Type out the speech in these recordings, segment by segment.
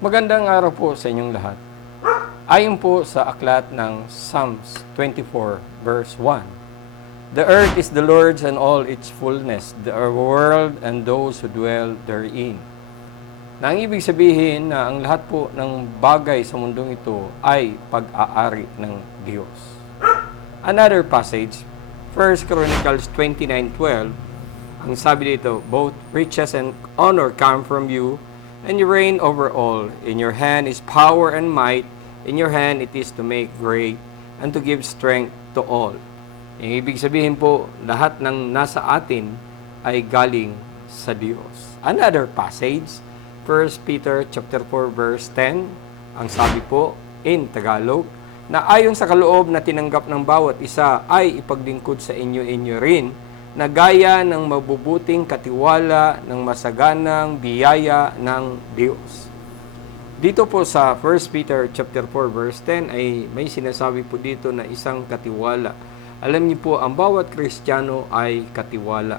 Magandang araw po sa inyong lahat. Ayon po sa aklat ng Psalms 24 verse 1. The earth is the Lord's and all its fullness, the world and those who dwell therein. Na ang ibig sabihin na ang lahat po ng bagay sa mundong ito ay pag-aari ng Diyos. Another passage, 1 Chronicles 29:12, ang sabi dito, both riches and honor come from you, and you reign over all. In your hand is power and might. In your hand it is to make great and to give strength to all. Yung ibig sabihin po, lahat ng nasa atin ay galing sa Diyos. Another passage, 1 Peter chapter 4 verse 10, ang sabi po in Tagalog, na ayon sa kaloob na tinanggap ng bawat isa ay ipaglingkod sa inyo rin na gaya ng mabubuting katiwala ng masaganang biyaya ng Diyos. Dito po sa 1 Peter chapter 4 verse 10 ay may sinasabi po dito na isang katiwala. Alam niyo po, ang bawat Kristiyano ay katiwala.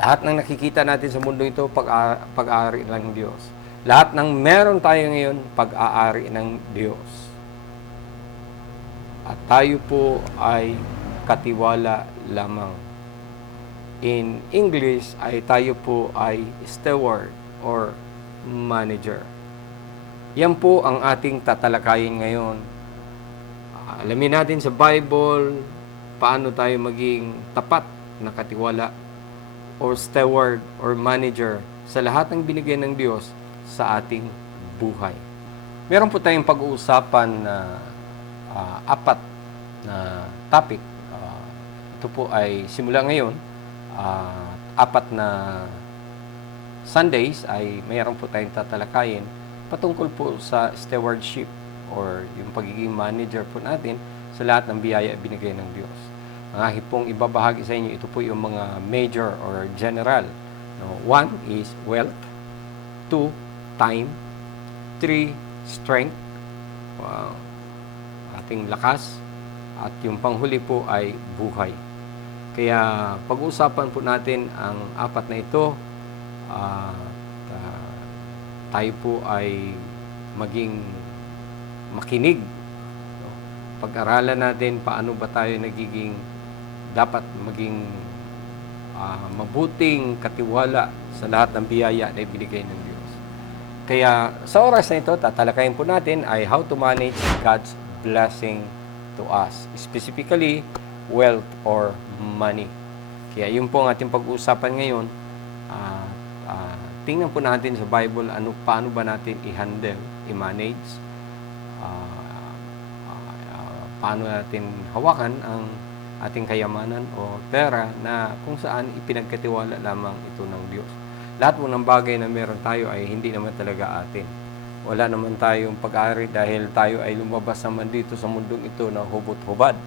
Lahat ng nakikita natin sa mundo ito, pag-aari ng Diyos. Lahat ng meron tayo ngayon, pag-aari ng Diyos. At tayo po ay katiwala lamang. In English ay tayo po ay steward or manager. Yan po ang ating tatalakayin ngayon. Alamin natin sa Bible paano tayo maging tapat na katiwala or steward or manager sa lahat ng binigay ng Diyos sa ating buhay. Meron po tayong pag-uusapan na apat na topic. Ito po ay simula ngayon, apat na Sundays ay mayroon po tayong tatalakayin patungkol po sa stewardship or yung pagiging manager po natin sa lahat ng biyaya binigay ng Diyos. Ang aking pong ibabahagi sa inyo, ito po yung mga major or general. No? 1 is wealth, 2, time, 3, strength, ating lakas, at yung panghuli po ay buhay. Kaya pag-uusapan po natin ang apat na ito, tayo po ay maging makinig. Pag-aralan natin paano ba tayo dapat maging mabuting katiwala sa lahat ng biyaya na ibinigay ng Diyos. Kaya sa oras na ito, tatalakayin po natin ay how to manage God's blessing to us. Specifically, wealth or money. Kaya yun po ang ating pag-uusapan ngayon. Tingnan po natin sa Bible paano ba natin i-handle, i-manage, paano natin hawakan ang ating kayamanan o pera na kung saan ipinagkatiwala lamang ito ng Diyos. Lahat po ng bagay na meron tayo ay hindi naman talaga atin. Wala naman tayong pag-ari dahil tayo ay lumabas naman dito sa mundong ito na hubot-hubad.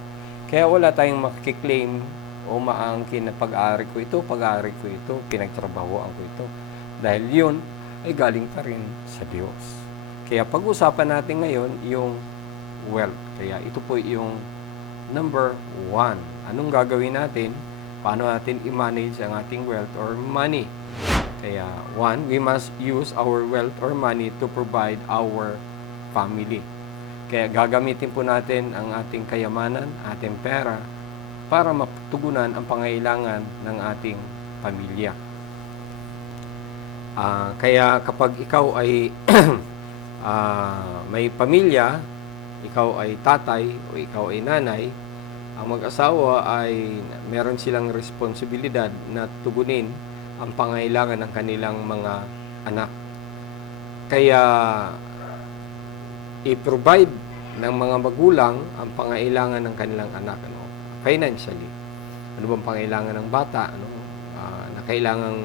Kaya wala tayong makiklaim o maangkin na pag-ari ko ito, pinagtrabahoan ko ito. Dahil yun ay galing pa rin sa Diyos. Kaya pag-usapan natin ngayon yung wealth. Kaya ito po yung number 1. Anong gagawin natin? Paano natin i-manage ang ating wealth or money? Kaya 1, we must use our wealth or money to provide our family. Kaya gagamitin po natin ang ating kayamanan, ating pera, para matugunan ang pangailangan ng ating pamilya. Kaya kapag ikaw ay may pamilya, ikaw ay tatay o ikaw ay nanay, ang mag-asawa ay meron silang responsibilidad na tugunin ang pangailangan ng kanilang mga anak. Kaya i-provide ng mga magulang ang pangailangan ng kanilang anak, financially. Ano bang pangailangan ng bata, na kailangan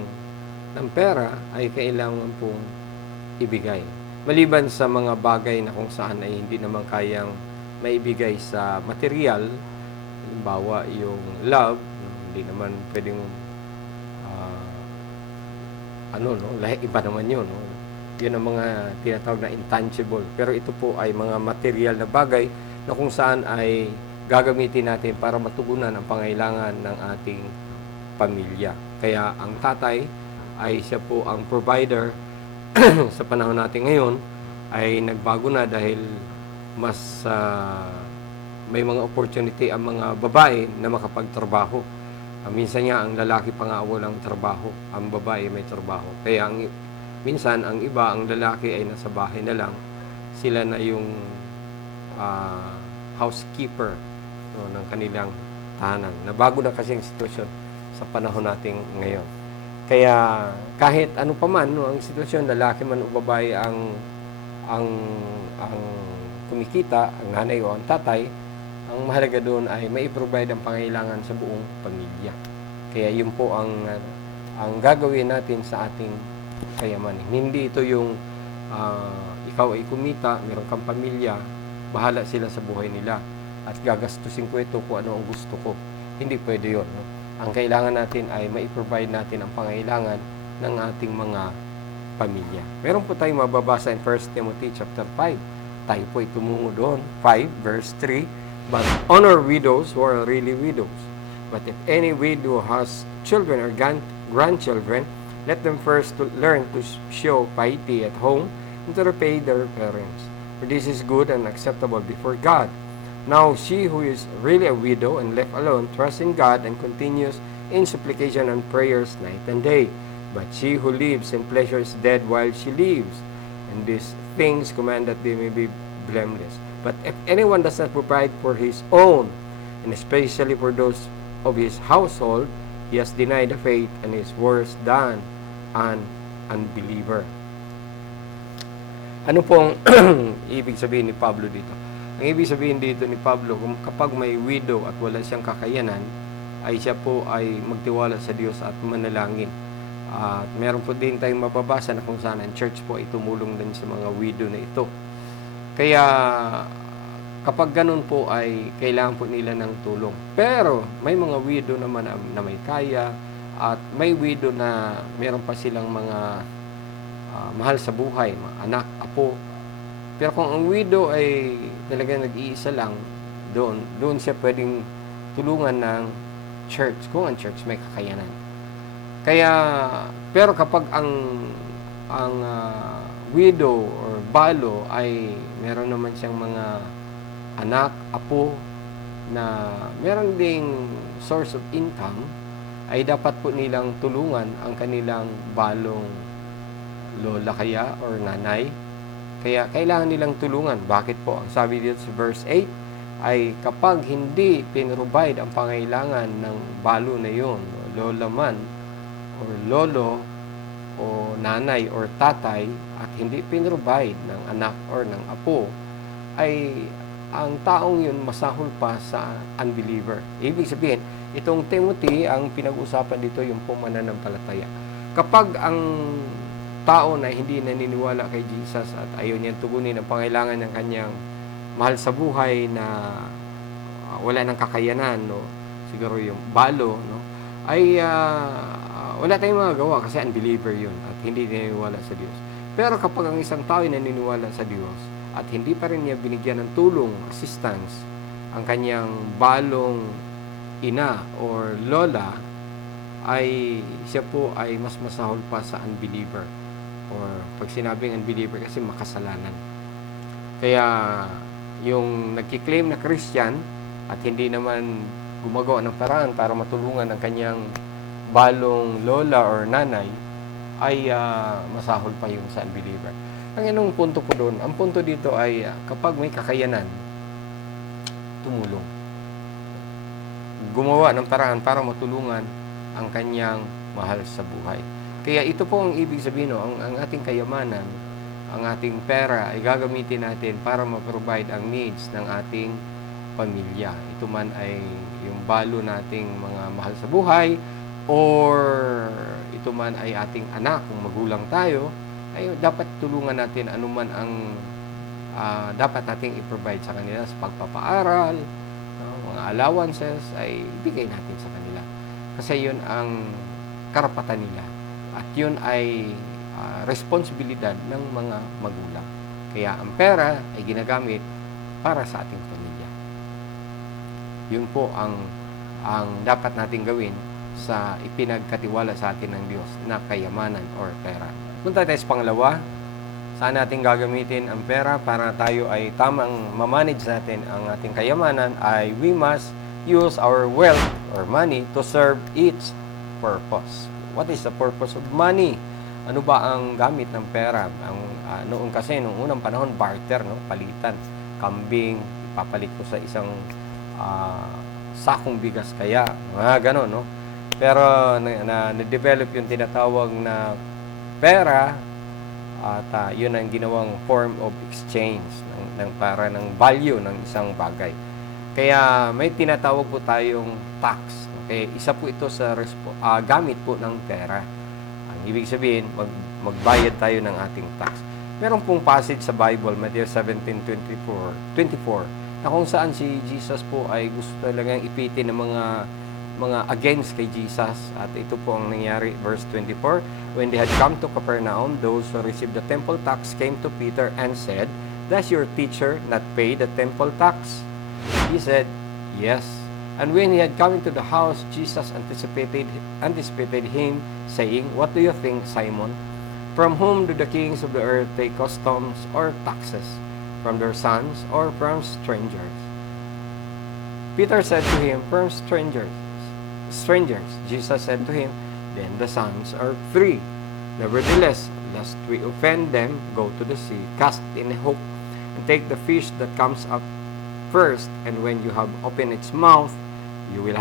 ng pera ay kailangan pong ibigay. Maliban sa mga bagay na kung saan ay hindi naman kayang maibigay sa material, halimbawa yung love, hindi naman pwedeng iba naman yun. Yun ang mga tinatawag na intangible. Pero ito po ay mga material na bagay na kung saan ay gagamitin natin para matugunan ang pangailangan ng ating pamilya. Kaya ang tatay ay siya po ang provider sa panahon natin ngayon ay nagbago na dahil mas may mga opportunity ang mga babae na makapagtrabaho. Minsan nga ang lalaki pa nga walang trabaho, ang babae may trabaho. Kaya minsan ang iba, ang lalaki ay nasa bahay na lang, sila na yung housekeeper ng kanilang tahanan. Nabago na kasi ang sitwasyon sa panahon natin ngayon. Kaya kahit ano pa man ang sitwasyon, lalaki man o babae ang kumikita, ang nanay o ang tatay, ang mahalaga doon ay mai-provide ang pangailangan sa buong pamilya. Kaya yun po ang gagawin natin sa ating kayamanan. Hindi ito yung ikaw ay kumita, meron kang pamilya, bahala sila sa buhay nila at gagastusin ko ito kung ano ang gusto ko. Hindi pwede yun. No? Ang kailangan natin ay mai-provide natin ang pangailangan ng ating mga pamilya. Meron po tayong mababasa in 1 Timothy chapter 5. Tayo po ay tumungo doon. 5 verse 3. But honor widows who are really widows. But if any widow has children or grandchildren, let them first learn to show piety at home and to repay their parents. For this is good and acceptable before God. Now she who is really a widow and left alone trusts in God and continues in supplication and prayers night and day. But she who lives in pleasure is dead while she lives. And these things command that they may be blameless. But if anyone does not provide for his own, and especially for those of his household, he has denied the faith and is worse than an unbeliever. Ano pong ibig sabihin ni Pablo dito? Ang ibig sabihin dito ni Pablo, kapag may widow at wala siyang kakayanan, ay siya po ay magtiwala sa Diyos at manalangin. At meron po din tayong mababasa na kung saan ang church po ay tumulong din sa mga widow na ito. Kaya kapag ganun po ay kailangan po nila ng tulong. Pero may mga widow naman na may kaya at may widow na meron pa silang mga mahal sa buhay, mga anak, apo. Pero kung ang widow ay talaga nag-iisa lang, doon siya pwedeng tulungan ng church, kung ang church may kakayanan. Kaya, pero kapag ang widow or balo ay meron naman siyang mga anak, apo, na meron ding source of income, ay dapat po nilang tulungan ang kanilang balong lola kaya or nanay. Kaya kailangan nilang tulungan. Bakit po? Ang sabi dito sa verse 8 ay kapag hindi pinrovide ang pangailangan ng balo na yun, lola man or lolo o nanay or tatay, at hindi pinrovide ng anak or ng apo, ay ang taong yun masahol pa sa unbeliever. Ibig sabihin, itong Timothy, ang pinag-usapan dito yung pananampalataya. Kapag ang tao na hindi naniniwala kay Jesus at ayaw niyang tugunin ang pangailangan ng kanyang mahal sa buhay na wala ng kakayanan, no? Siguro yung balo, no? Ay wala tayong magagawa kasi unbeliever yun at hindi naniniwala sa Diyos. Pero kapag ang isang tao ay naniniwala sa Diyos at hindi pa rin niya binigyan ng tulong, assistance, ang kanyang balong ina or lola, ay siya po ay mas masahol pa sa unbeliever. Or pag sinabing unbeliever kasi makasalanan. Kaya yung nagkiklaim na Christian at hindi naman gumagawa ng paraan para matulungan ang kanyang balong lola or nanay, ay masahol pa yung sa unbeliever. Ang inong punto ko doon, ang punto dito ay kapag may kakayanan, tumulong. Gumawa ng paraan para matulungan ang kanyang mahal sa buhay. Kaya ito po ang ibig sabihin, no? ang ating kayamanan, ang ating pera ay gagamitin natin para ma-provide ang needs ng ating pamilya. Ito man ay yung balo nating mga mahal sa buhay or ito man ay ating anak, kung magulang tayo, ay dapat tulungan natin anuman ang dapat nating i-provide sa kanila sa pagpapaaral, mga allowances ay ibigay natin sa kanila. Kasi yun ang karapatan nila. At yun ay responsibilidad ng mga magulang. Kaya ang pera ay ginagamit para sa ating pamilya. Yun po ang dapat nating gawin sa ipinagkatiwala sa atin ng Diyos na kayamanan or pera. Punta tayo sa pangalawa. Saan natin gagamitin ang pera para tayo ay tamang mamanage natin ang ating kayamanan ay we must use our wealth or money to serve its purpose. What is the purpose of money? Ano ba ang gamit ng pera? Noong kasi, noong unang panahon, barter, no? Palitan. Kambing, ipapalit ko sa isang sakong bigas kaya. Mga ganon, no? Pero na-develop yung tinatawag na pera at yun ang ginawang form of exchange para ng value ng isang bagay. Kaya may tinatawag po tayong tax. Okay, isa po ito sa gamit po ng pera. Ang ibig sabihin, magbayad tayo ng ating tax. Meron pong passage sa Bible, Matthew 17:24, na kung saan si Jesus po ay gusto talagang ipitin ng mga against kay Jesus. At ito po ang nangyari, verse 24. When they had come to Capernaum, those who received the temple tax came to Peter and said, "Does your teacher not pay the temple tax?" He said, "Yes." And when he had come into the house, Jesus anticipated him, saying, "What do you think, Simon? From whom do the kings of the earth take customs or taxes? From their sons or from strangers?" Peter said to him, "From strangers." Jesus said to him, "Then the sons are free. Nevertheless, lest we offend them, go to the sea, cast in a hook, and take the fish that comes up first, and when you have opened its mouth, you will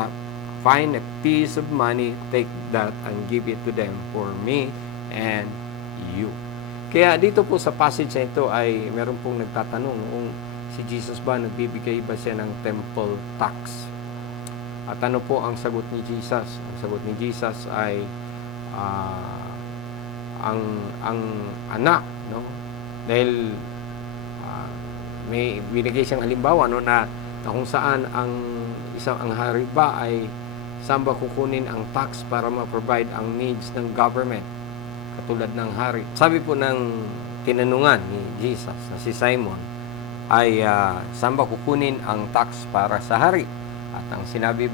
find a piece of money. Take that and give it to them for me and you." Kaya dito po sa passage na ito ay meron pong nagtatanong kung si Jesus ba, nagbibigay ba siya ng temple tax? At ano po ang sagot ni Jesus? Ang sagot ni Jesus ay ang anak, no? Dahil may binigay siyang halimbawa, no, na kung saan ang hari ba ay saan ba kukunin ang tax para ma-provide ang needs ng government katulad ng hari. Sabi po ng tinanungan ni Jesus na si Simon ay saan ba kukunin ang tax para sa hari? At ang sinabi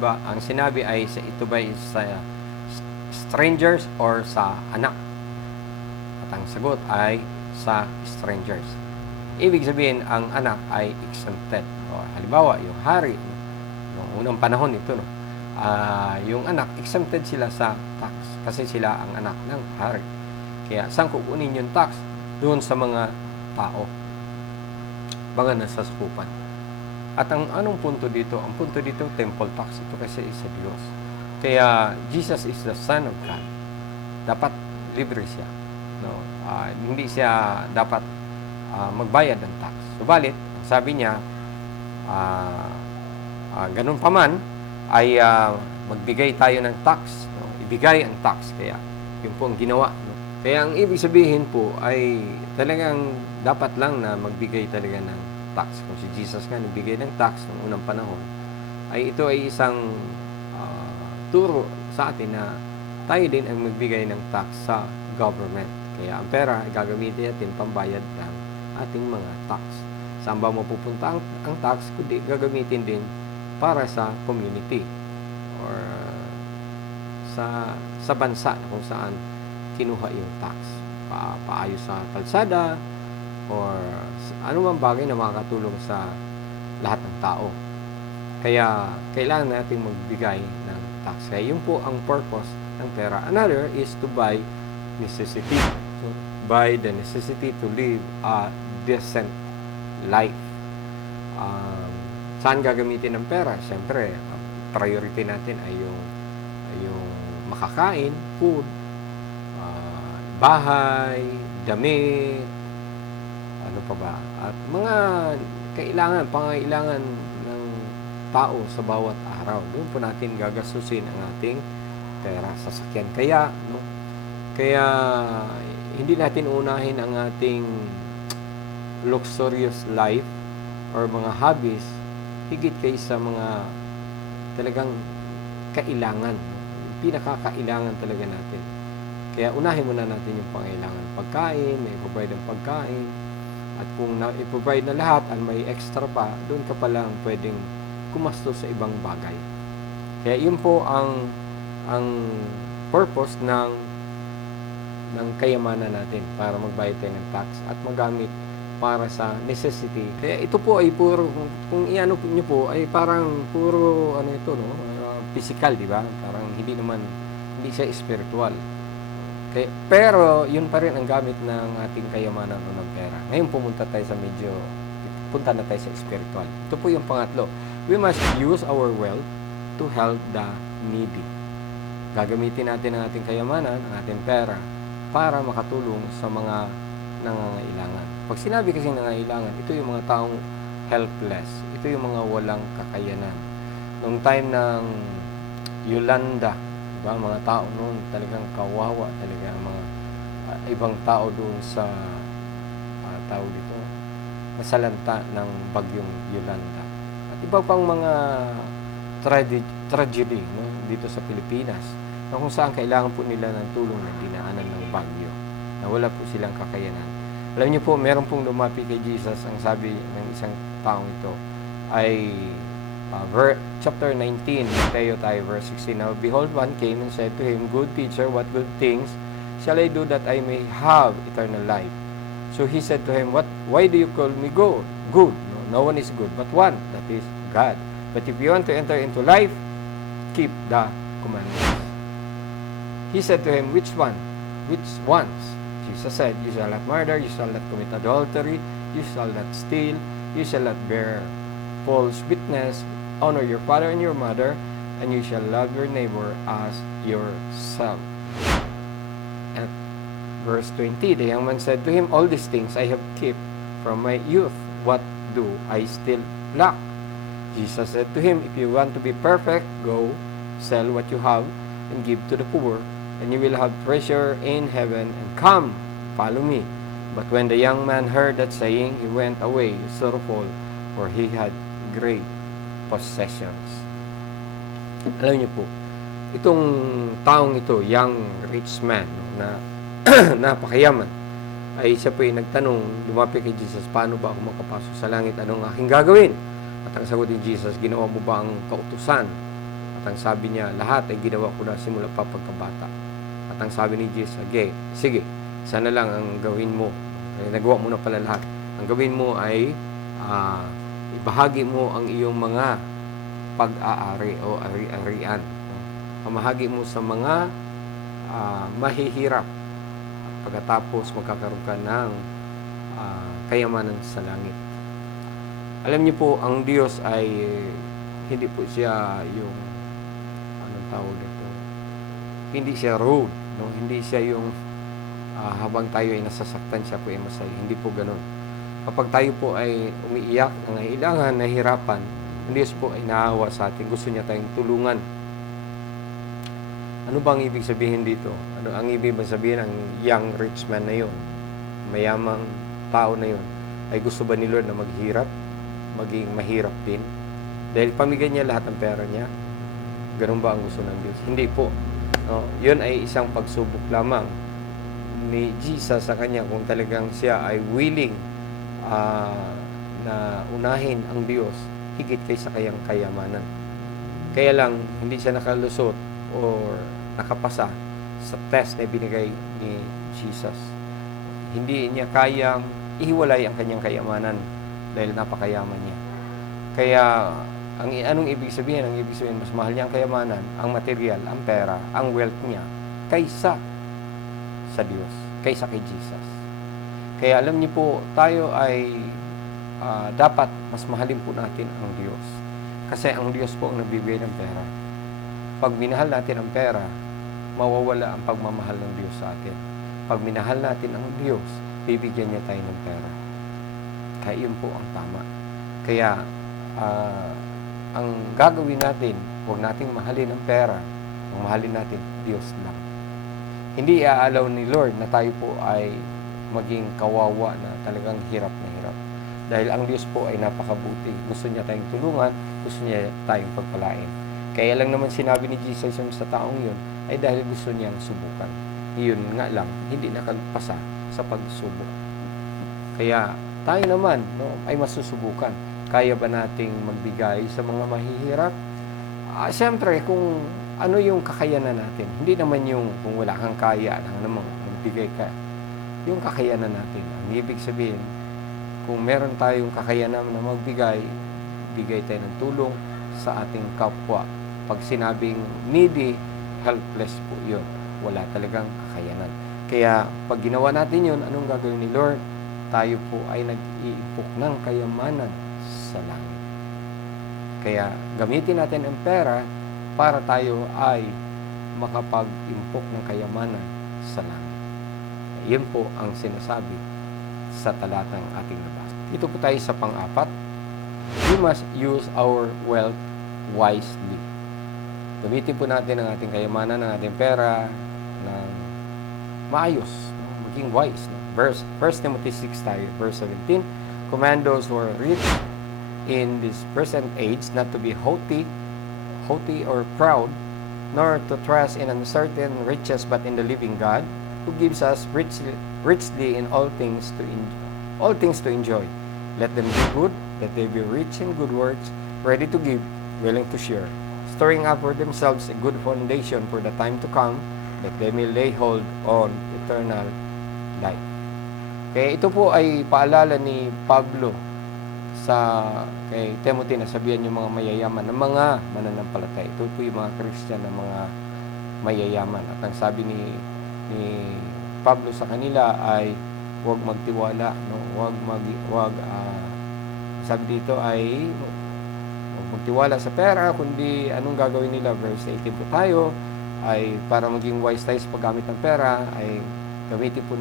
ay ito ba sa strangers or sa anak? At ang sagot ay sa strangers. Ibig sabihin, ang anak ay exempted. Halimbawa, yung hari, noong unang panahon ito, no? Yung anak, exempted sila sa tax kasi sila ang anak ng hari. Kaya saan kukunin yung tax? Doon sa mga tao, mga nasasakupan. At ang anong punto dito? Ang punto dito, temple tax. Ito kasi sa Diyos. Kaya Jesus is the Son of God. Dapat libre siya. No? Hindi siya dapat magbayad ng tax. Subalit, sabi niya, ganun pa man, ay magbigay tayo ng tax. No? Ibigay ang tax. Kaya yun po ang ginawa. No? Kaya ang ibig sabihin po ay talagang dapat lang na magbigay talaga ng tax. Kung si Jesus nga nagbigay ng tax noong unang panahon, ay ito ay isang turo sa atin na tayo din ang magbigay ng tax sa government. Kaya ang pera ay gagamitin natin pambayad ng ating mga tax. Saan ba mapupunta ang tax? Kundi gagamitin din para sa community or sa bansa kung saan kinuha yung tax. Paayos sa kalsada or anumang bagay na makakatulong sa lahat ng tao. Kaya kailangan natin magbigay ng tax. Kaya yun po ang purpose ng pera. Another is to buy necessity. So, buy the necessity to live a decent life. Saan gagamitin ng pera? Siyempre, priority natin ay yung makakain, food, bahay, damit, ano pa ba? At mga pangailangan ng tao sa bawat araw. Doon po natin gagastusin ang ating pera, sasakyan. Kaya hindi natin unahin ang ating luxurious life or mga hobbies higit kaysa mga talagang kailangan. Pinakakailangan talaga natin. Kaya unahin muna natin yung pangailangan. Pagkain, may provide ang pagkain. At kung i-provide na lahat at may extra pa, doon ka pa lang pwedeng kumastos sa ibang bagay. Kaya yun po ang purpose ng ng kayamanan natin para magbayad tayo ng tax at magamit para sa necessity. Kaya ito po ay puro, kung iano niyo po, ay parang puro ano ito, no? Physical, di ba? Parang hindi siya spiritual. Kaya, pero yun pa rin ang gamit ng ating kayamanan o ng pera. Ngayon punta na tayo sa spiritual. Ito po yung pangatlo. We must use our wealth to help the needy. Gagamitin natin ang ating kayamanan, ang ating pera, para makatulong sa mga nangangailangan. Pag sinabi kasi nangangailangan, ito yung mga taong helpless. Ito yung mga walang kakayanan. Noong time ng Yolanda, diba, mga tao noon talagang kawawa talaga ang mga ibang tao doon sa tawag dito, nasalanta ng bagyong Yolanda. At iba pang mga tragedy, no, dito sa Pilipinas, na kung saan kailangan po nila ng tulong na dinaanan ng bagyo, na wala po silang kakayanan. Alam niyo po, meron pong lumapit kay Jesus, ang sabi ng isang taong ito ay chapter 19, Matthew tayo, verse 16. Now, behold, one came and said to him, Good teacher, what good things shall I do that I may have eternal life? So he said to him, why do you call me good? Good. No one is good but one, that is God. But if you want to enter into life, keep the commandments. He said to him, which one? Which ones? Jesus said, you shall not murder, you shall not commit adultery, you shall not steal, you shall not bear false witness, honor your father and your mother, and you shall love your neighbor as yourself. At verse 20, the young man said to him, all these things I have kept from my youth. What do I still lack? Jesus said to him, if you want to be perfect, go sell what you have and give to the poor, and you will have treasure in heaven, and come, follow me. But when the young man heard that saying, he went away sorrowful, for he had great possessions. Alam niyo po, itong taong ito, young rich man, na napakayaman, ay siya po ay nagtanong, lumapit kay Jesus, paano ba ako makapasok sa langit? Anong aking gagawin? At ang sagot ni Jesus, ginawa mo ba ang kautusan? At ang sabi niya, lahat ay ginawa ko na simula pa pagkabata. At ang sabi ni Jesus, sige, sana lang ang gawin mo. Nagawa mo na pala lahat. Ang gawin mo ay ibahagi mo ang iyong mga pag-aari o ari-arian. Pamahagi mo sa mga mahihirap. At pagkatapos magkakaroon ka ng kayamanan sa langit. Alam niyo po, ang Diyos ay hindi po siya yung anong tawag nito. Hindi siya rude, no? Hindi siya yung habang tayo ay nasasaktan, siya po ay masaya. Hindi po ganoon. Kapag tayo po ay umiiyak, nangailangan, nahihirapan, ang Diyos po ay naawa sa atin. Gusto niya tayong tulungan. Ano ba ang ibig sabihin dito? Ano ang ibig sabihin ng young rich man na yun? Mayamang tao na yun. Ay gusto ba ni Lord na maghirap? Maging mahirap din? Dahil pamigay niya lahat ng pera niya? Ganun ba ang gusto ng Diyos? Hindi po. No? Yun ay isang pagsubok lamang ni Jesus sa kanya kung talagang siya ay willing na unahin ang Diyos higit kaysa kayang kayamanan. Kaya lang, hindi siya nakalusot or nakapasa sa test na binigay ni Jesus. Hindi niya kayang ihiwalay ang kanyang kayamanan dahil napakayaman niya. Kaya, anong ibig sabihin? Ang ibig sabihin, mas mahal niya ang kayamanan, ang material, ang pera, ang wealth niya, kaysa sa Diyos, kaysa kay Jesus. Kaya alam niyo po, tayo ay dapat mas mahalin po natin ang Diyos. Kasi ang Diyos po ang nagbibigay ng pera. Pag minahal natin ang pera, mawawala ang pagmamahal ng Diyos sa atin. Pag minahal natin ang Diyos, bibigyan niya tayo ng pera. Kaya yun po ang tama. Kaya, ang gagawin natin, huwag nating mahalin ang pera. Ang mahalin natin, Diyos lang. Hindi iaalaw ni Lord na tayo po ay maging kawawa na talagang hirap na hirap. Dahil ang Diyos po ay napakabuti. Gusto niya tayong tulungan, gusto niya tayong pagpalain. Kaya lang naman sinabi ni Jesus sa taong yun, ay dahil gusto niyang subukan. Yun nga lang, hindi nakapasa sa pagsubok. Kaya tayo naman, no, ay masusubukan. Kaya ba nating magbigay sa mga mahihirap? Siyempre, kung ano yung kakayanan natin. Hindi naman yung kung wala kang kaya, naman magbigay ka. Yung kakayanan natin. Ang ibig sabihin, kung meron tayong kakayanan na magbigay, bigay tayo ng tulong sa ating kapwa. Pag sinabing needy, helpless po yun. Wala talagang kakayanan. Kaya pag ginawa natin yun, anong gagawin ni Lord? Tayo po ay nag-iipok ng kayamanan sa langit. Kaya gamitin natin ang pera para tayo ay makapag-impok ng kayamanan sa langit. Yun po ang sinasabi sa talatang ating nabasa. Dito po tayo sa pang-apat. We must use our wealth wisely. Gamitin po natin ang ating kayamanan, ang ating pera ng maayos, maging wise. Verse 1 Timothy 6 tayo, verse 17. Command those who are rich in this present age not to be haughty or proud, nor to trust in uncertain riches, but in the living God, who gives us richly in all things to enjoy. Let them do good, that they be rich in good works, ready to give, willing to share, storing up for themselves a good foundation for the time to come, that they may lay hold on eternal life. Kaya ito po ay paalala ni Pablo kay Timothy na sabihan yung mga mayayaman ng mga mananampalataya. Ito po yung mga Christian na mga mayayaman. At ang sabi ni Pablo sa kanila ay huwag magtiwala, no? Sabi dito ay huwag magtiwala sa pera, kundi anong gagawin nila? Verse 18 po tayo, ay para maging wise tayo sa paggamit ng pera, ay gamitin po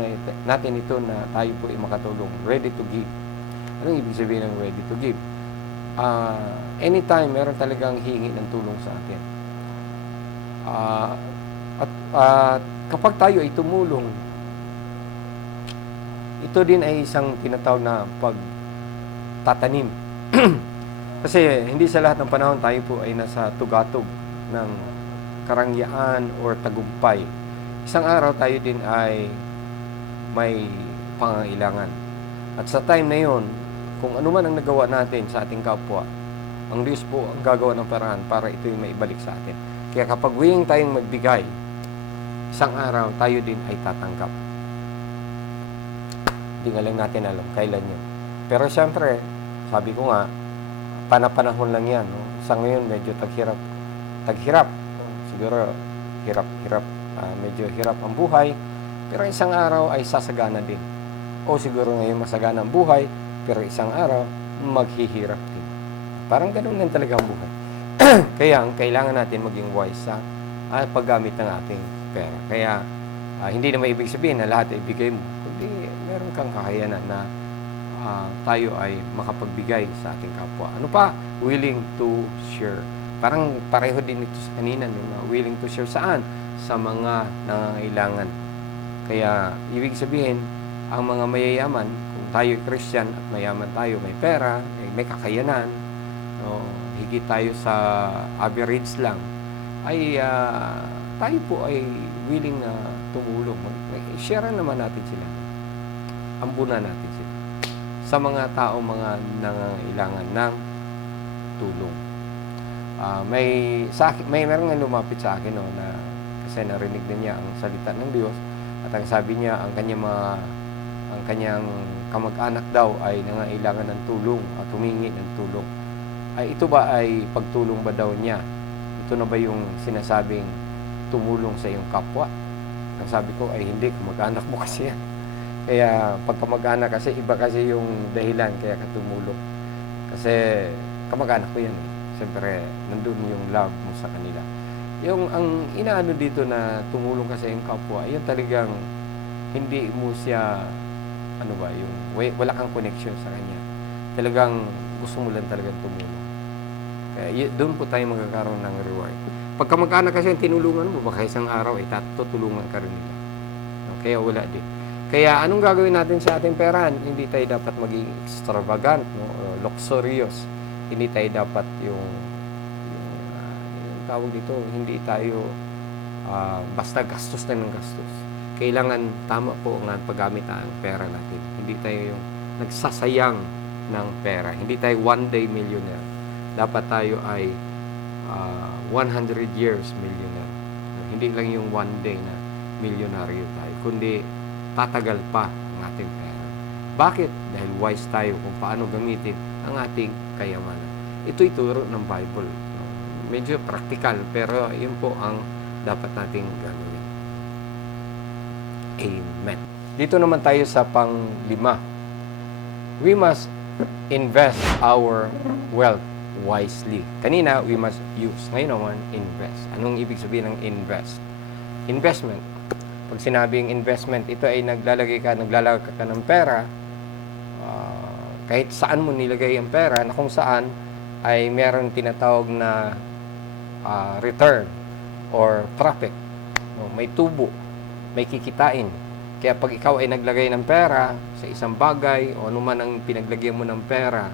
natin ito na tayo po ay makatulong, ready to give. Anong ibig sabihin ng ready to give? Anytime meron talagang hingi ng tulong sa atin. At kapag tayo ay tumulong, ito din ay isang tinatawag na pagtatanim. Kasi hindi sa lahat ng panahon tayo po ay nasa tugatog ng karangyaan or tagumpay. Isang araw tayo din ay may pangangailangan. At sa time na yon, kung ano man ang nagawa natin sa ating kapwa, ang Diyos po ang gagawa ng paraan para ito yung maibalik sa atin. Kaya kapag willing tayong magbigay, isang araw tayo din ay tatanggap. Hindi nga lang natin alam kailan yun. Pero siyempre, sabi ko nga, panapanahon lang yan. No? Sa ngayon, medyo taghirap. Siguro, medyo hirap ang buhay. Pero isang araw ay sasagana din. O siguro ngayon masagana ang buhay, pero isang araw, maghihirap din. Parang ganun lang talaga ang buhay. Kaya, kailangan natin maging wise sa paggamit ng ating pera. Kaya, hindi na maibig sabihin na lahat ay ibigay mo. Kundi, meron kang kakayanan na tayo ay makapagbigay sa ating kapwa. Ano pa? Willing to share. Parang pareho din ito sa kanina, na willing to share saan? Sa mga nangangailangan. Kaya, ibig sabihin, ang mga mayayaman, tayo Christian at mayaman tayo, may pera, may kakayanan, no, higit tayo sa average lang, ay tayo po ay willing na tumulong. Share naman natin sila. Ambunan natin sila. Sa mga tao, mga nangangailangan ng tulong. May meron nga lumapit sa akin, no, na kasi narinig na niya ang salita ng Diyos at ang sabi niya, ang kanyang kamag-anak daw ay nangangailangan ng tulong at humingi ng tulong. Ay ito ba ay pagtulong ba daw niya? Ito na ba yung sinasabing tumulong sa iyong kapwa? Ang sabi ko ay hindi, kamag-anak mo kasi yan. Kaya pag kamag-anak kasi, iba kasi yung dahilan kaya ka tumulong. Kasi kamag-anak ko yan. Siyempre, nandun yung love mo sa kanila. Yung ang inaano dito na tumulong ka sa iyong kapwa, yun talagang hindi mo siya wala kang connection sa kanya. Talagang gusto mo lang talagang tumulong. Kaya doon po tayo magkakaroon ng reward. Pag kamag-anak kasi ang tinulungan mo, baka isang araw ay tutulungan ka rin nila. Kaya wala din. Kaya anong gagawin natin sa ating pera? Hindi tayo dapat maging extravagant, no? O luxurious. Hindi tayo dapat yung tawag dito, hindi tayo basta gastos na ng gastos. Kailangan tama po ang paggamit ng pera natin. Hindi tayo yung nagsasayang ng pera. Hindi tayo one day millionaire. Dapat tayo ay 100 years millionaire. Hindi lang yung one day na milyonaryo tayo. kundi tatagal pa ang ating pera. Bakit? Dahil wise tayo kung paano gamitin ang ating kayamanan. Ito'y turo ng Bible. Medyo practical, pero yun po ang dapat nating gagawin. Amen. Dito naman tayo sa pang-5. We must invest our wealth wisely. Kanina, we must use. Ngayon naman, invest. Anong ibig sabihin ng invest? Investment. Pag sinabing investment, ito ay naglalagay ka ng pera, kahit saan mo nilagay ang pera, na kung saan ay meron tinatawag na return or profit. No, may tubo, may kikitain. Kaya pag ikaw ay naglagay ng pera sa isang bagay o ano man ang pinaglagyan mo ng pera,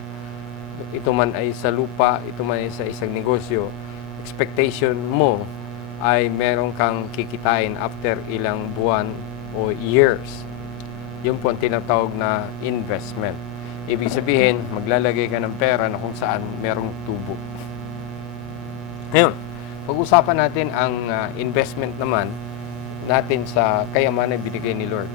ito man ay sa lupa, ito man ay sa isang negosyo, expectation mo ay meron kang kikitain after ilang buwan o years. Yun po ang tinatawag na investment. Ibig sabihin, maglalagay ka ng pera na kung saan merong tubo. Ngayon, pag-usapan natin ang investment naman natin sa kayamanan na binigay ni Lord.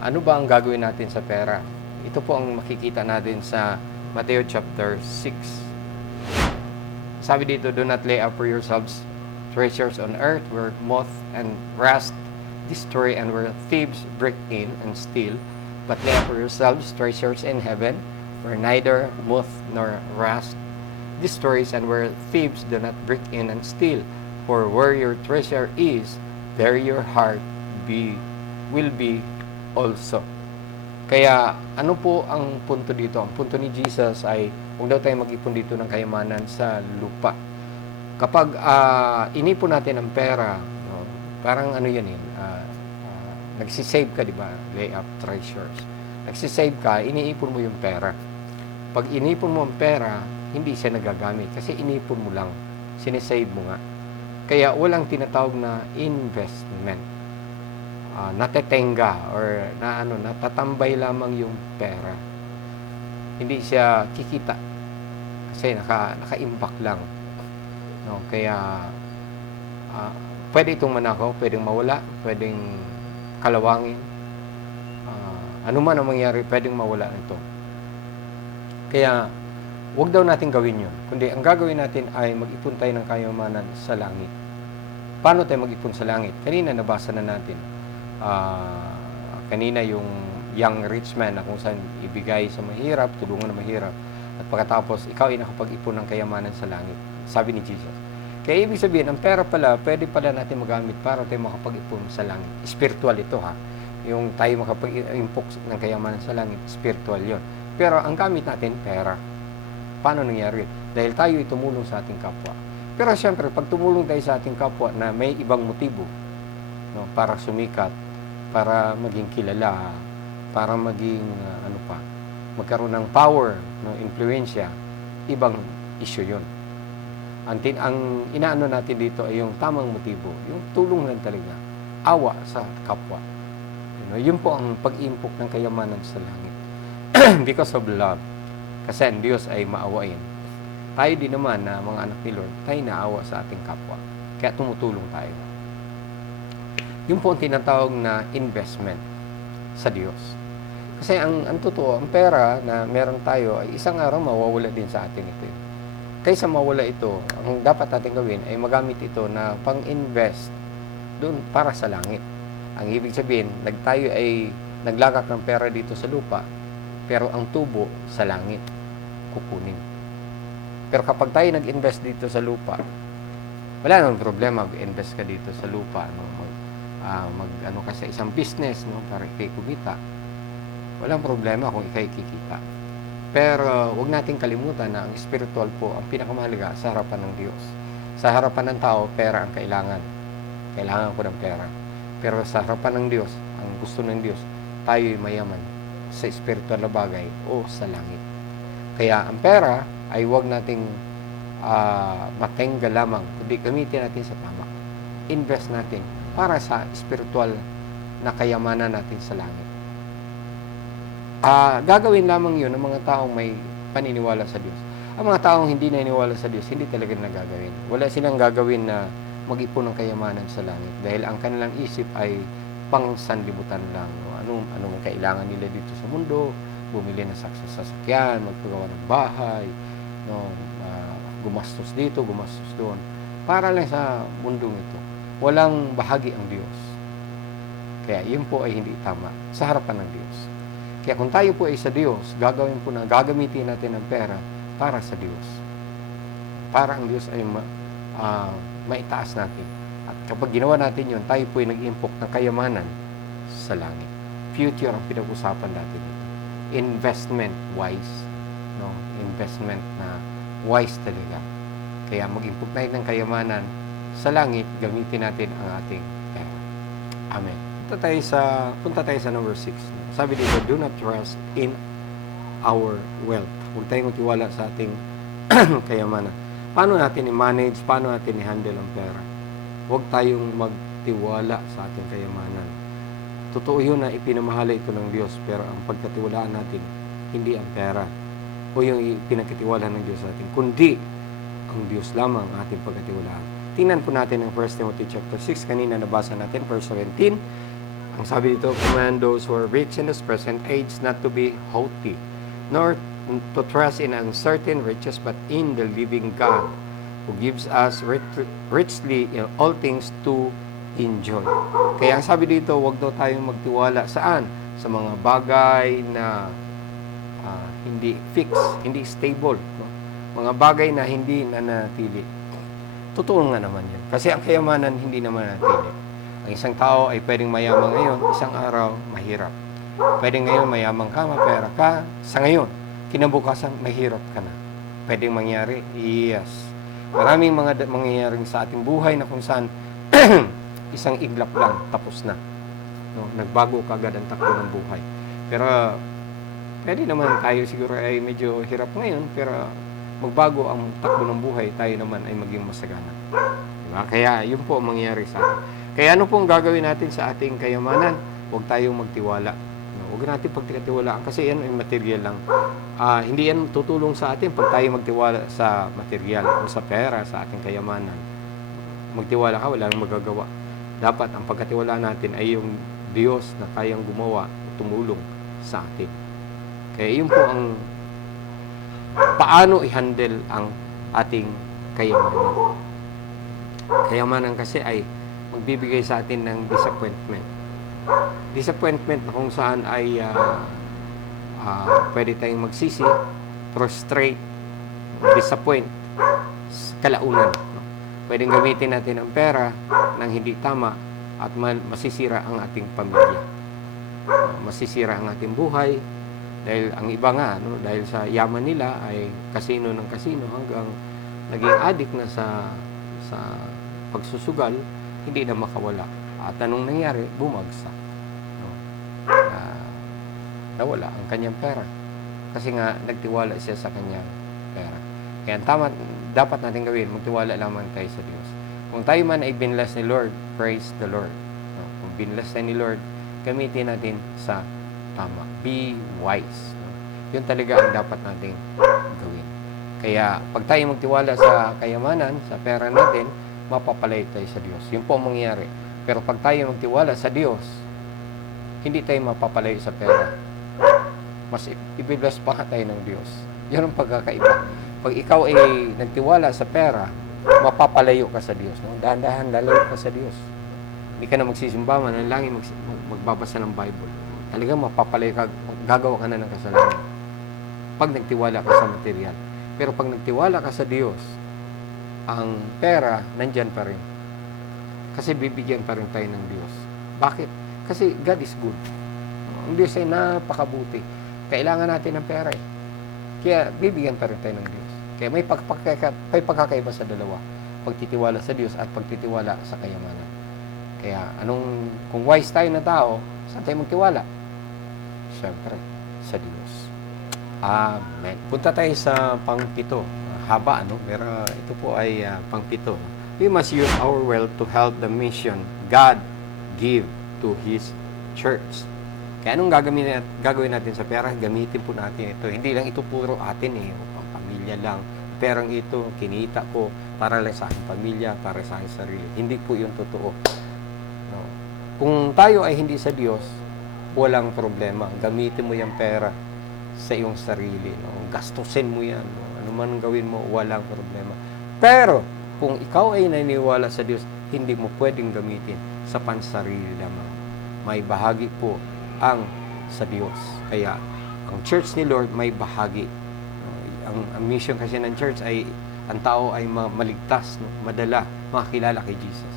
Ano ba ang gagawin natin sa pera? Ito po ang makikita natin sa Matthew chapter 6. Sabi dito, do not lay up for yourselves treasures on earth where moth and rust destroy and where thieves break in and steal, but lay up for yourselves treasures in heaven where neither moth nor rust destroys and where thieves do not break in and steal. For where your treasure is, there your heart will be also. Kaya ano po ang punto dito? Ang punto ni Jesus ay huwag daw tayo mag-ipon dito ng kayamanan sa lupa. Kapag inipon natin ang pera, no, parang ano yan nagsisave ka, di ba? Lay up treasures. Nagsisave ka, iniipon mo yung pera. Pag inipon mo ang pera, hindi siya nagagamit kasi inipon mo lang. Sinisave mo nga. Kaya walang tinatawag na investment. Natetenga or natatambay lamang yung pera. Hindi siya kikita kasi naka-impact lang. No, kaya pwede itong manakaw, pwedeng mawala, pwedeng kalawangin. Ano man ang mangyari, pwedeng mawala nito. Kaya huwag daw natin gawin yun. Kundi ang gagawin natin ay mag-ipon tayo ng kayamanan sa langit. Paano tayo mag-ipon sa langit? Kanina nabasa na natin. Kanina yung young rich man na kung saan ibigay sa mahirap, tulungan na mahirap. At pagkatapos, ikaw ay nakapag-ipon ng kayamanan sa langit. Sabi ni Jesus. Kaya ibig sabihin, ang pera pala, pwede pala natin magamit para tayo makapag-ipon sa langit. Spiritual ito ha. Yung tayo makapag-impok ng kayamanan sa langit, spiritual yon. Pero ang gamit natin, pera. Paano nangyari? Dahil tayo tumulong sa ating kapwa. Pero siyempre, pag tumulong tayo sa ating kapwa na may ibang motibo, no, para sumikat, para maging kilala, para maging magkaroon ng power, no, influensya, ibang issue yon. Ang inaano natin dito ay yung tamang motibo, yung tulong lang talaga, awa sa kapwa. Yun po ang pag-impok ng kayamanan sa langit. Because of love. Kasi ang Diyos ay maawain. Tayo din naman na mga anak ni Lord, tayo naawa sa ating kapwa. Kaya tumutulong tayo. Yun po ang tinatawag na investment sa Diyos. Kasi ang totoo, ang pera na meron tayo ay isang araw mawawala din sa atin ito. Kaysa mawala ito, ang dapat natin gawin ay magamit ito na pang-invest doon para sa langit. Ang ibig sabihin, tayo ay naglagak ng pera dito sa lupa, pero ang tubo sa langit, kukunin. Pero kapag tayo nag-invest dito sa lupa, wala nang problema, mag-invest ka dito sa lupa, no? Mag ka sa isang business, no? Para ikay kumita. Walang problema kung ikay kikita. Pero huwag nating kalimutan na ang spiritual po ang pinakamahalaga sa harapan ng Diyos. Sa harapan ng tao, pera ang kailangan. Kailangan ko ng pera. Pero sa harapan ng Diyos, ang gusto ng Diyos, tayo'y mayaman sa spiritual na bagay o sa langit. Kaya ang pera ay huwag nating matengga lamang, kundi gamitin natin sa tama. Invest natin para sa spiritual na kayamanan natin sa langit. Gagawin lamang yun ng mga taong may paniniwala sa Diyos. Ang mga taong hindi naniniwala sa Diyos, hindi talaga nagagawin. Wala silang gagawin na mag-ipon ng kayamanan sa langit. Dahil ang kanilang isip ay pang sanlibutan lang. No? Anong kailangan nila dito sa mundo, bumili ng sasakyan, magpagawa ng bahay, no? Gumastos dito, gumastos doon. Para lang sa mundong ito. Walang bahagi ang Diyos. Kaya yun po ay hindi tama sa harapan ng Diyos. Kaya kung tayo po ay sa Diyos, gagamitin natin ang pera para sa Diyos. Para ang Diyos ay maitaas natin. At kapag ginawa natin yun, tayo po ay nag-impok ng kayamanan sa langit. Future ang pinag-usapan natin. Investment wise. No? Investment na wise talaga. Kaya mag-impok tayo ng kayamanan sa langit, gamitin natin ang ating pera. Amen. Punta tayo sa number 6. Sabi dito, do not trust in our wealth. Huwag tayong magtiwala sa ating kayamanan. Paano natin i-manage, paano natin i-handle ang pera? Huwag tayong magtiwala sa ating kayamanan. Totoo yun na ipinamahala ito ng Diyos, pero ang pagkatiwalaan natin, hindi ang pera o yung pinagkatiwalaan ng Diyos sa atin, kundi ang Diyos lamang ang ating pagkatiwalaan. Tingnan po natin ang 1 Timothy chapter 6. Kanina nabasa natin, verse 17. Ang sabi dito, command those who are rich in this present age not to be haughty, nor to trust in uncertain riches, but in the living God, who gives us richly in all things to enjoy. Kaya ang sabi dito, huwag daw tayong magtiwala saan? Sa mga bagay na hindi fix, hindi stable. No? Mga bagay na hindi nanatili. Totoo nga naman yan. Kasi ang kayamanan hindi naman nanatili. Ang isang tao ay pwedeng mayaman ngayon, isang araw, mahirap. Pwedeng ngayon mayaman ka, mapera ka, sa ngayon, kinabukasan, mahirap ka na. Pwedeng mangyari? Yes. Maraming mga mangyayaring sa ating buhay na kung saan isang iglap lang, tapos na. No? Nagbago kagad ang takbo ng buhay. Pero, pwede naman tayo siguro ay medyo hirap ngayon, pero magbago ang takbo ng buhay, tayo naman ay maging masagana. Diba? Kaya, yun po ang mangyayari sa atin. Kaya ano pong gagawin natin sa ating kayamanan? Huwag tayong magtiwala. Huwag natin pagtiwala kasi yan ay material lang. Hindi yan tutulong sa atin pag tayo magtiwala sa material o sa pera, sa ating kayamanan. Magtiwala ka, wala nang magagawa. Dapat ang pagkatiwala natin ay yung Diyos na kayang gumawa o tumulong sa atin. Kaya yun po ang paano i-handle ang ating kayamanan. Kayamanan kasi ay magbibigay sa atin ng disappointment. Disappointment na kung saan ay pwede tayong magsisi, frustrate, disappoint, kalaunan. Pwedeng gamitin natin ang pera ng hindi tama at masisira ang ating pamilya. Masisira ang ating buhay dahil ang iba nga, dahil sa yaman nila ay kasino ng kasino hanggang naging addict na sa pagsusugal, hindi na makawala. At anong nangyari? Bumagsak. Nawala ang kanyang pera. Kasi nga, nagtiwala siya sa kanyang pera. Kaya dapat natin gawin, magtiwala lamang tayo sa Diyos. Kung tayo man ay binless ni Lord, praise the Lord. Kung binless tayo ni Lord, gamitin natin sa tama. Be wise. Yun talaga ang dapat nating gawin. Kaya, pag tayo magtiwala sa kayamanan, sa pera natin, mapapalay tayo sa Diyos. Yun po ang mangyayari. Pero pag tayo magtiwala sa Diyos, hindi tayo mapapalay sa pera. Mas ibibless pa tayo ng Diyos. Yun ang pagkakaiba. Pag ikaw ay nagtiwala sa pera, mapapalayo ka sa Diyos. No? Dahan-dahan, lalayo ka sa Diyos. Hindi ka na magsisimba, manalangin, magbabasa ng Bible. Talagang mapapalayo ka, gagawa ka na ng kasalanan. Pag nagtiwala ka sa material. Pero pag nagtiwala ka sa Diyos, ang pera, nandyan pa rin. Kasi bibigyan pa rin tayo ng Diyos. Bakit? Kasi God is good. Ang Diyos ay napakabuti. Kailangan natin ng pera eh. Kaya bibigyan pa rin tayo ng Diyos. Kaya may pagkakaiba sa dalawa. Pagtitiwala sa Diyos at pagtitiwala sa kayamanan. Kaya kung wise tayo na tao, saan tayo magtiwala? Siyempre, sa Diyos. Amen. Punta tayo sa pang-7. Haba, pero ito po ay pang-7. We must use our wealth to help the mission God give to His church. Kaya anong gagawin natin sa pera? Gamitin po natin ito. Hindi lang ito puro atin pang pamilya lang. Perang ito, kinita ko para lang sa aking pamilya, para sa aking sarili. Hindi po yung totoo. No. Kung tayo ay hindi sa Diyos, walang problema. Gamitin mo yung pera sa iyong sarili. No? Gastusin mo yan. No? Ano man gawin mo, walang problema. Pero, kung ikaw ay naniniwala sa Diyos, hindi mo pwedeng gamitin sa pansarili lamang. May bahagi po ang sa Diyos. Kaya, ang church ni Lord may bahagi. No? Ang mission kasi ng church ay ang tao ay maligtas, no? Madala, makakilala kay Jesus.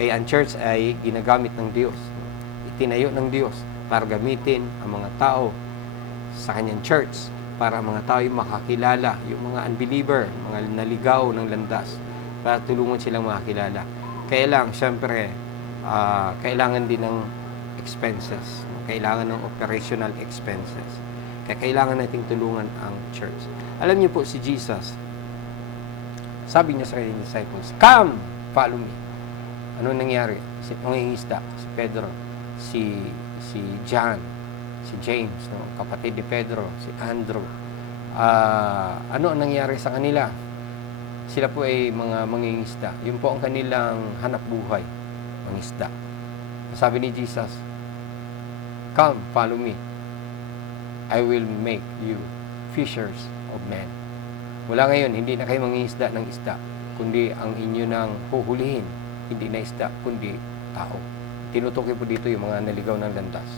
Kaya ang church ay ginagamit ng Diyos. No? Itinayo ng Diyos para gamitin ang mga tao sa kanyang church para ang mga tao yung makakilala, yung mga unbeliever, mga naligaw ng landas, para tulungan silang makakilala. Kaya lang, syempre, kailangan din ng expenses. Kailangan ng operational expenses. Kaya kailangan nating tulungan ang church. Alam niyo po, si Jesus, sabi niya sa kanyang disciples, "Come, follow me." Ano nangyari? Si mangingisda, si Pedro, si John, si James, no? Kapatid ni Pedro, si Andrew. Ano ang nangyari sa kanila? Sila po ay mga mangingisda. Yun po ang kanilang hanap buhay, mangisda. Sabi ni Jesus, "Come, follow me. I will make you fishers of men." Mula ngayon, hindi na kayo mangingisda ng isda, kundi ang inyo nang huhulihin, hindi na isda, kundi tao. Tinutukoy po dito yung mga naligaw ng landas.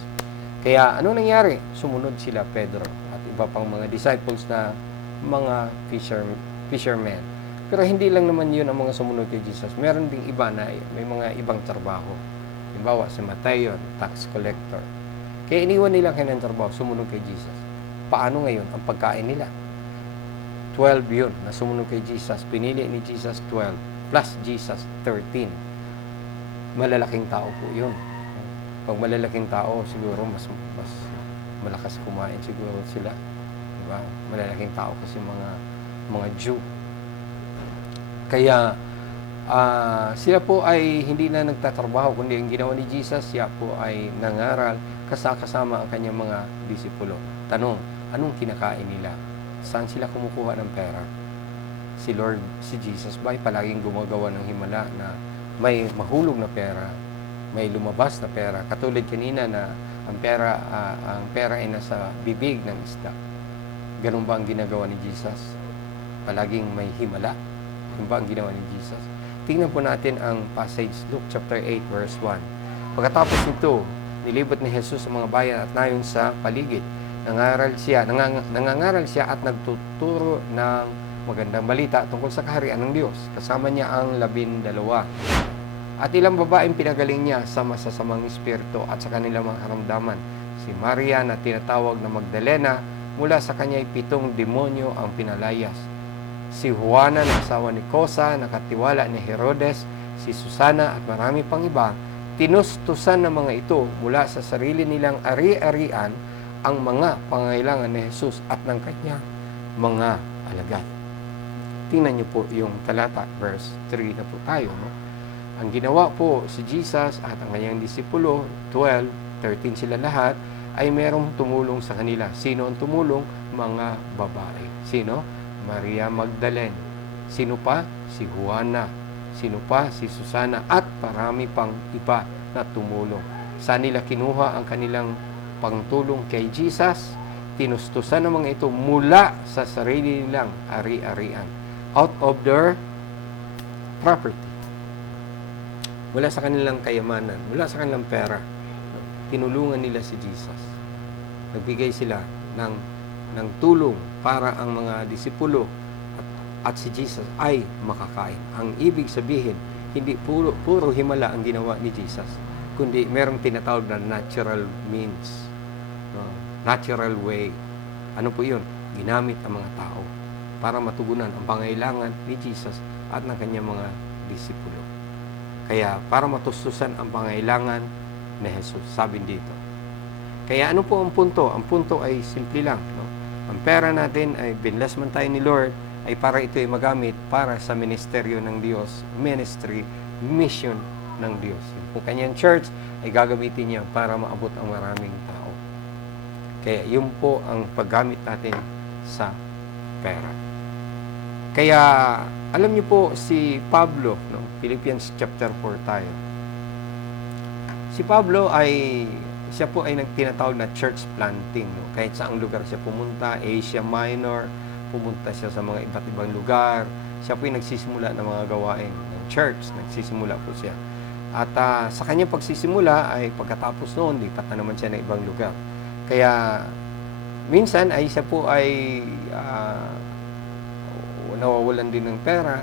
Kaya ano nangyari? Sumunod sila Pedro at iba pang mga disciples na mga fishermen. Pero hindi lang naman yun ang mga sumunod kay Jesus. Meron ding iba na may mga ibang trabaho. Halimbawa, si Mateo, tax collector. Kaya iniwan nila kanyang trabaho, sumunod kay Jesus. Paano ngayon ang pagkain nila? 12 yun na sumunod kay Jesus. Pinili ni Jesus 12 plus Jesus 13. Malalaking tao po yun. Pag malalaking tao, siguro mas malakas kumain siguro sila. Diba? Malalaking tao kasi mga Jew. Kaya sila po ay hindi na nagtatrabaho, kundi ang ginawa ni Jesus, siya po ay nangaral kasama ang kanyang mga disipulo. Tanong, anong kinakain nila? Saan sila kumukuha ng pera? Si Jesus ba ay palaging gumagawa ng himala na may mahulog na pera, may lumabas na pera? Katulad kanina na ang pera ay nasa bibig ng isda. Ganun ba ang ginagawa ni Jesus? Palaging may himala? Ganun ba ang ginawa ni Jesus? Tingnan po natin ang passage, Luke chapter 8, verse 1. Pagkatapos nito, nilibot ni Jesus ang mga bayan at nayon sa paligid. Nangangaral siya at nagtuturo ng magandang balita tungkol sa kaharian ng Diyos. Kasama niya ang 12. At ilang babaeng pinagaling niya sa masasamang espiritu at sa kanilang mga karamdaman. Si Maria na tinatawag na Magdalena, mula sa kanya'y 7 demonyo ang pinalayas. Si Juana na asawa ni Cosa, nakatiwala ni Herodes, si Susana at marami pang iba, tinustusan ng mga ito mula sa sarili nilang ari-arian ang mga pangangailangan ni Jesus at ng kanyang mga alagad. Tingnan niyo po yung talata, verse 3 na po tayo. No? Ang ginawa po si Jesus at ang kanyang disipulo, 12, 13 sila lahat, ay merong tumulong sa kanila. Sino ang tumulong? Mga babae. Sino? Maria Magdalene. Sino pa? Si Juana. Sino pa? Si Susana. At marami pang iba na tumulong. Saan nila kinuha ang kanilang pangtulong kay Jesus? Tinustusan ng mga ito mula sa sarili nilang ari-arian. Out of their property. Mula sa kanilang kayamanan, mula sa kanilang pera, tinulungan nila si Jesus. Nagbigay sila ng tulong para ang mga disipulo at si Jesus ay makakain. Ang ibig sabihin, hindi puro himala ang ginawa ni Jesus, kundi merong tinatawag na natural means, no? Natural way. Ano po yun? Ginamit ang mga tao para matugunan ang pangailangan ni Jesus at ng kanyang mga disipulo. Kaya para matustusan ang pangailangan ni Jesus, sabi dito. Kaya ano po ang punto? Ang punto ay simple lang. No? Ang pera natin ay binless man tayo ni Lord, ay para ito ay magamit para sa ministeryo ng Diyos, ministry, mission ng Diyos. Kung kanyang church ay gagamitin niya para maabot ang maraming tao. Kaya yun po ang paggamit natin sa pera. Kaya alam niyo po si Pablo, no? Philippians chapter 4 tayo. Si Pablo siya po ay nagtinatawag na church planting. No? Kahit saang lugar siya pumunta, Asia Minor, pumunta siya sa mga iba't ibang lugar. Siya po ay nagsisimula ng mga gawain ng church. Nagsisimula po siya. At sa kanyang pagsisimula ay pagkatapos noon, lipat na naman siya ng ibang lugar. Kaya minsan ay siya po ay nawawalan din ng pera,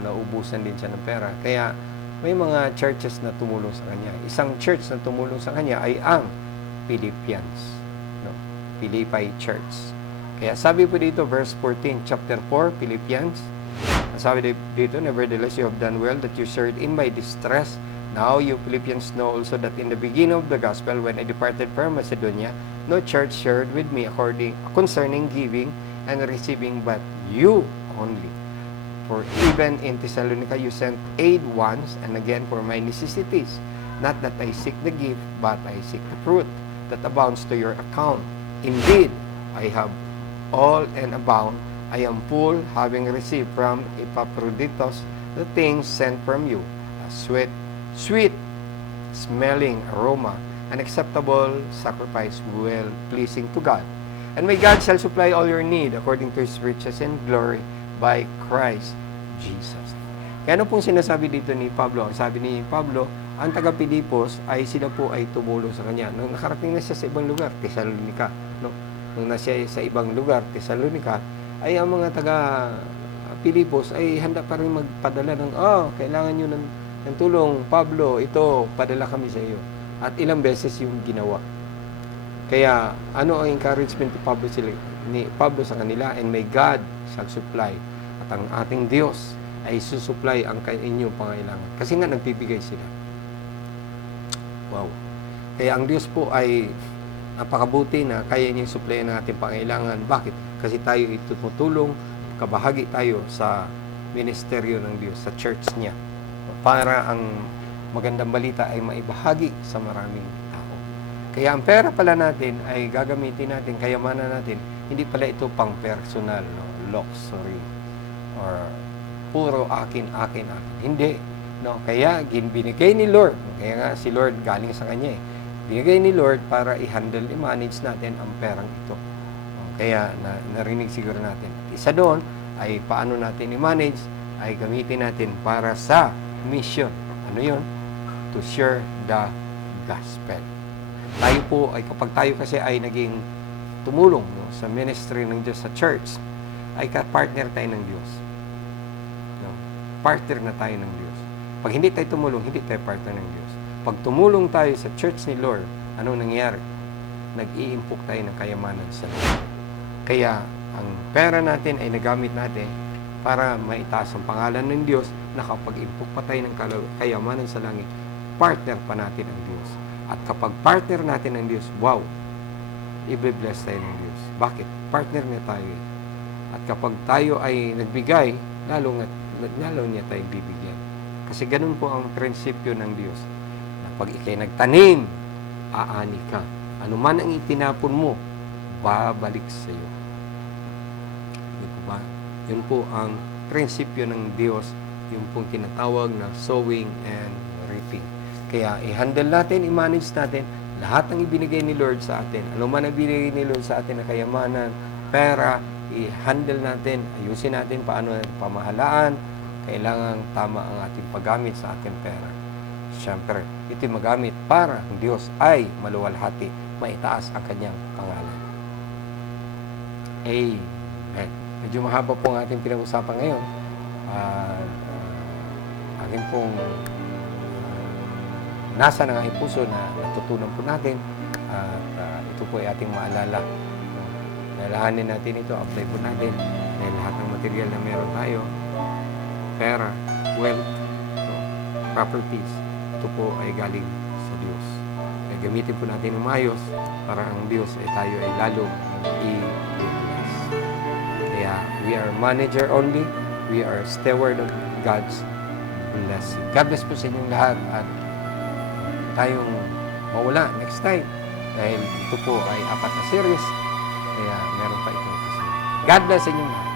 naubusan din siya ng pera. Kaya may mga churches na tumulong sa kanya. Isang church na tumulong sa kanya ay ang Philippians. No? Philippi Church. Kaya sabi po dito, verse 14, chapter 4, Philippians. Sabi dito, nevertheless, you have done well that you shared in my distress. Now you Philippians know also that in the beginning of the gospel, when I departed from Macedonia, no church shared with me concerning giving and receiving, but you only. For even in Thessalonica, you sent aid once and again for my necessities. Not that I seek the gift, but I seek the fruit that abounds to your account. Indeed, I have all and abound. I am full, having received from Epaphroditus the things sent from you, a sweet smelling aroma, an acceptable sacrifice, well pleasing to God. And my God shall supply all your need according to His riches and glory by Christ Jesus. Kaya ano pong sinasabi dito ni Pablo? Ang sabi ni Pablo, ang taga-Pilipos ay sila po ay tumulong sa kanya. Nung nakarating na siya sa ibang lugar, Thessalonica, no? Nung nasa sa ibang lugar, Thessalonica, ay ang mga taga-Pilipos ay handa pa rin magpadala ng, kailangan nyo ng tulong, Pablo, ito, padala kami sa iyo. At ilang beses yung ginawa. Kaya, ano ang encouragement ni Pablo sa kanila? And may God shall supply. At ang ating Diyos ay susupply ang inyong pangailangan. Kasi nga, nagbibigay sila. Wow. Kaya ang Diyos po ay napakabuti na kaya niya supply ang ating pangailangan. Bakit? Kasi tayo itutulong, kabahagi tayo sa ministeryo ng Diyos, sa church niya. Para ang magandang balita ay maibahagi sa maraming tao. Kaya ang pera pala natin ay gagamitin natin, kayamanan natin, hindi pala ito pang personal, no? Luxury, or puro akin. Hindi. No? Kaya binigay ni Lord, kaya nga si Lord galing sa kanya eh. Binigay ni Lord para i-handle, i-manage natin ang perang ito. Kaya narinig siguro natin. Isa doon ay paano natin i-manage, ay gamitin natin para sa mission. Ano yun? To share the gospel. Tayo po, ay kapag tayo kasi ay naging tumulong, no, sa ministry ng Diyos sa church, ay ka-partner tayo ng Diyos. No? Partner na tayo ng Diyos. Pag hindi tayo tumulong, hindi tayo partner ng Diyos. Pag tumulong tayo sa church ni Lord, ano nangyari? Nag-iimpok tayo ng kayamanan sa Lord. Kaya, ang pera natin ay nagamit natin para maitaas ang pangalan ng Diyos na kapag impok pa tayo ng kayamanan sa langit, partner pa natin ang Diyos. At kapag partner natin ang Diyos, wow, i-bless tayo ng Diyos. Bakit? Partner niya tayo. At kapag tayo ay nagbigay, lalo niya tayo bibigyan. Kasi ganun po ang prinsipyo ng Diyos. Na pag ikay nagtanim, aani ka. Ano man ang itinapon mo, babalik sa iyo. Diba? Yun po ang prinsipyo ng Diyos, yung pong tinatawag na sowing and reaping. Kaya i-handle natin, i-manage natin lahat ng ibinigay ni Lord sa atin. Ano man ang ibinigay ni Lord sa atin na kayamanan, pera, i-handle natin, ayusin natin paano natin pamahalaan, kailangan tama ang ating paggamit sa ating pera. Siyempre, ito magamit para ang Diyos ay maluwalhati, maitaas ang kanyang pangalan. Amen. Medyo mahaba po ang ating pinag-usapan ngayon. Akin pong nasa ng aking puso na natutunan po natin at ito po ay ating maalala. Nalahanin natin ito, apply po natin dahil lahat ng material na meron tayo, pera, wealth, properties, ito po ay galing sa Diyos. Kaya gamitin po natin ng maayos para ang Diyos ay tayo ay lalong i-bless. Kaya we are manager only, we are steward of God's blessing. God bless po sa inyong lahat at tayong mawala next time dahil ito po ay 4 na series kaya meron pa itong kasunod. God bless sa inyong lahat.